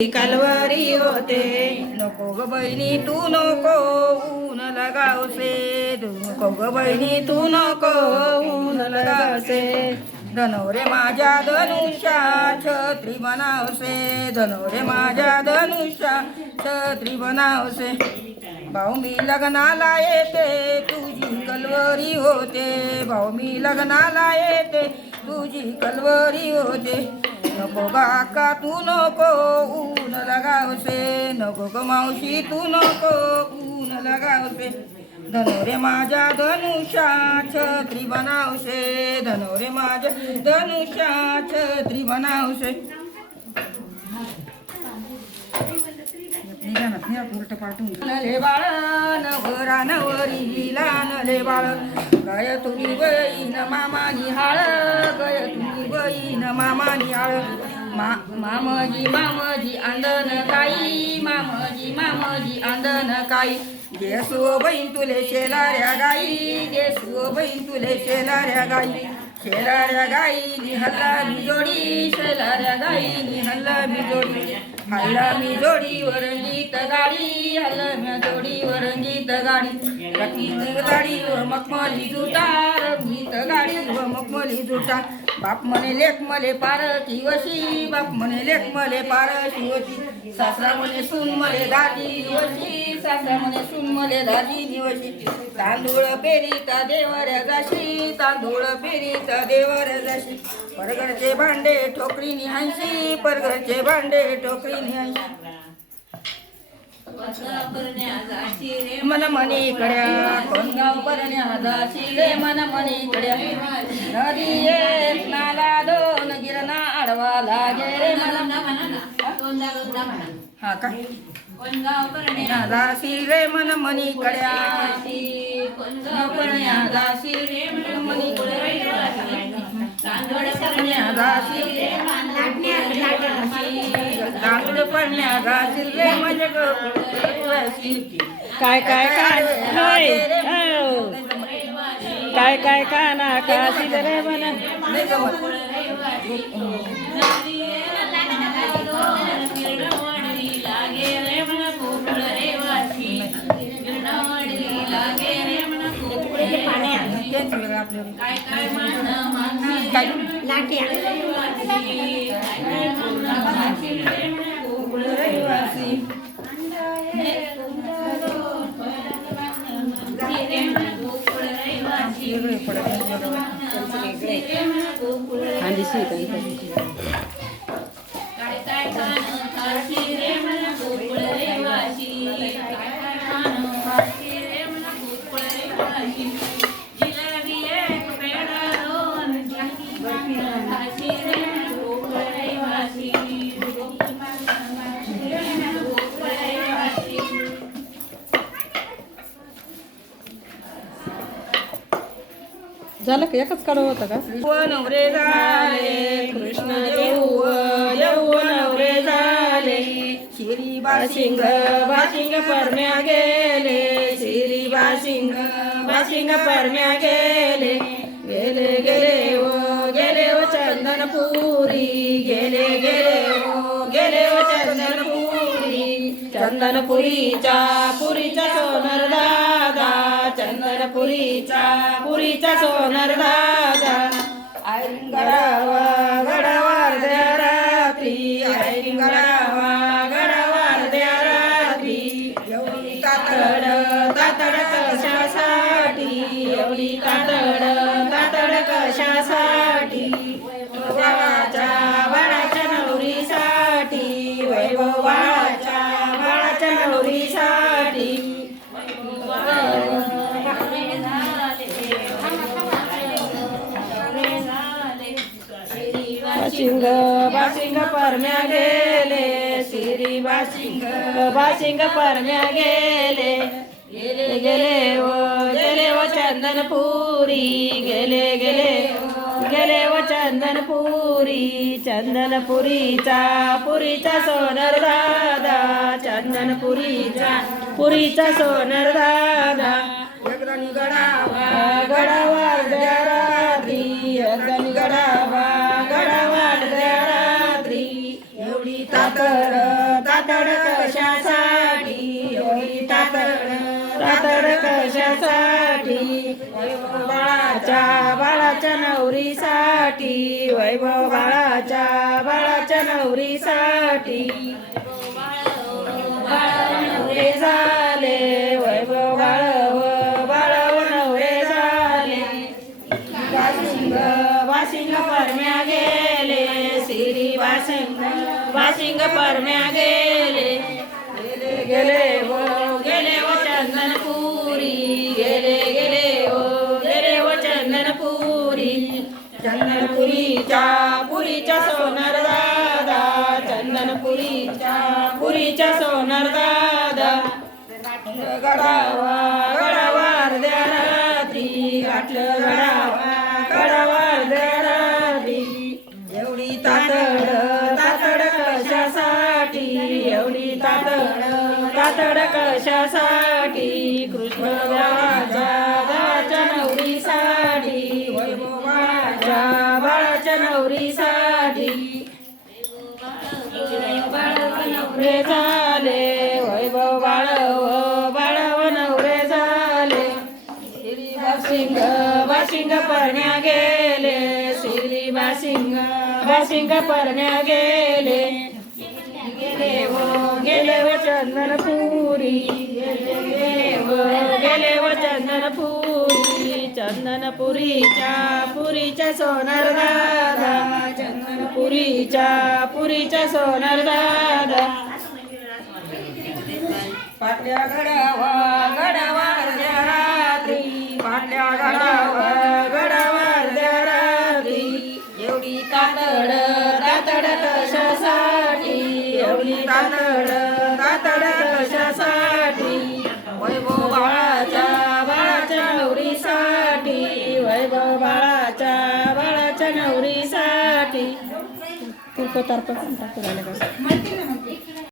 कालवारी होते नको ग बहिणी तू नको ऊन लगावसे नको ग बहिणी तू नको ऊन लगावसे धनवरे माझ्या धनुष्या छत्री बनावसे धनवरे माझ्या धनुष्या छत्री बनावसे भाऊ मी लग्नाला येते तुझी कलवरी होते भाऊ मी लग्नाला येते तुझी कलवरी होते नको काका तू नको ऊन लगावसे नको ग मावशी तू नको ऊन लगावसे धनोरे माझ्या धनुष्या छत्री बनावसे धनोरे माझ्या धनुष्या छत्री बनावसे उलट पाठवून ले बाळ नवरा नवरी लानले बाळ गय तुम्ही बहीण मामानी हाळ गय तुम्ही बहीण मामानी हाळ मामजी मामजी आंदन काई मामजी मामजी आंदन काई देसो बहीण तुले शेलाऱ्या गाई देसो बहीण तुले शेलाऱ्या गाई शेलाऱ्या गाई हल्ला मी जोडी शेलाऱ्या गाई हल्ला मी जोडी हल्ला मी जोडी वरंगीत गाडी हल्ला मी जोडी वरंगीत गाडी रंगीत गाडी व मखमली जुटा रंगीत गाडी व मखमली जुटा बाप म्हणे लेख मले पार की वशी बाप म्हणे लेख मले पार की वशी सासरा म्हणे सून मले दादी वशी सासरा म्हणे सून मले दादी निवशी तांदूळ पेरीता देवऱ्या जाशी तांदूळ पेरीता देवऱ्या जाशी परगडचे भांडे ठोकरीनी हांशी परगडचे भांडे ठोकरीनी हांशी मन मनी कड्या कोण गाव परण्या जाशी रे मन मनी कड्या नदी एक नाला दोन गिरणा आडवा लागे रे मन हा का दासी रे मन मनी कड्या परण्या दासी रे मन मनी दासी तांदूळ पडण्या गासी रे माझ्या काय काय काय काय काय का ना काशी रे बना नाही जमत झालं का एकच काढ होतं का नवरे झाले कृष्ण देऊ नवरे झाले श्री बाशिंग बाशिंग परम्या गेले श्री बाशिंग बाशिंग परम्या गेले गेले गेले ओ चंदनपुरी गेले गेले ओ चंदनपुरी चंदनपुरीचा सोनर दादा चंदनपुरीचा सोनर दादा ऐन गडावर द्या रात्री ऐन गडावर द्या रात्री एवढी तातड कशासाठी एवढी तातड कशासाठी वैभवाच्या बाळाच्या नवरीसाठी वैभवाच्या बाळाच्या नवरीसाठी बाशिंग परम्या गेले श्री बाशिंग परम्या गेले गेले व चंदनपुरी गेले व चंदनपुरीचा सोनर दादा चंदनपुरीचा सोनर दादा गडावर द्या रात्री गडावर द्या रात्री एवढी तातड कशासाठी एवढी तातड तातड कशासाठी वैभव बाळाच्या नवरीसाठी वैभव बाळाच्या नवरीसाठी नवरे झाले वैभव बाळव नवरे झाले वासिंग परम्या गेले श्री वासिंग परम्या गेले गेले व चंदनपुरी गेले व चंदनपुरी पुरीच्या सोनार दादा पुरीच्या सोनार दादा गडावर द्या रात्री गाठलं गडावर द्या रात्री एवढी तातड कशासाठी एवढी तातड कशासाठी कृष्ण देवाच्या नवरीसाठी वैभव बाळाच्या नवरीसाठी नवरे झाले वैभव बाळव नवरे झाले श्री बाशिंग परण्या गेले श्री बाशिंग परण्या गेले गेले व चंदनपुरी गेले व पुरीच्या सोनार दादा पुरीच्या सोनार दादा पाटल्या गडावर द्या रात्री पाटल्या गडावर द्या रात्री एवढी तातड कशासाठी एवढी तातड कशासाठी वैभव बाळाच्या नवरीसाठी वैभव बाळाच्या नवरीसाठी तुर्क तारपण टाकू राहिले का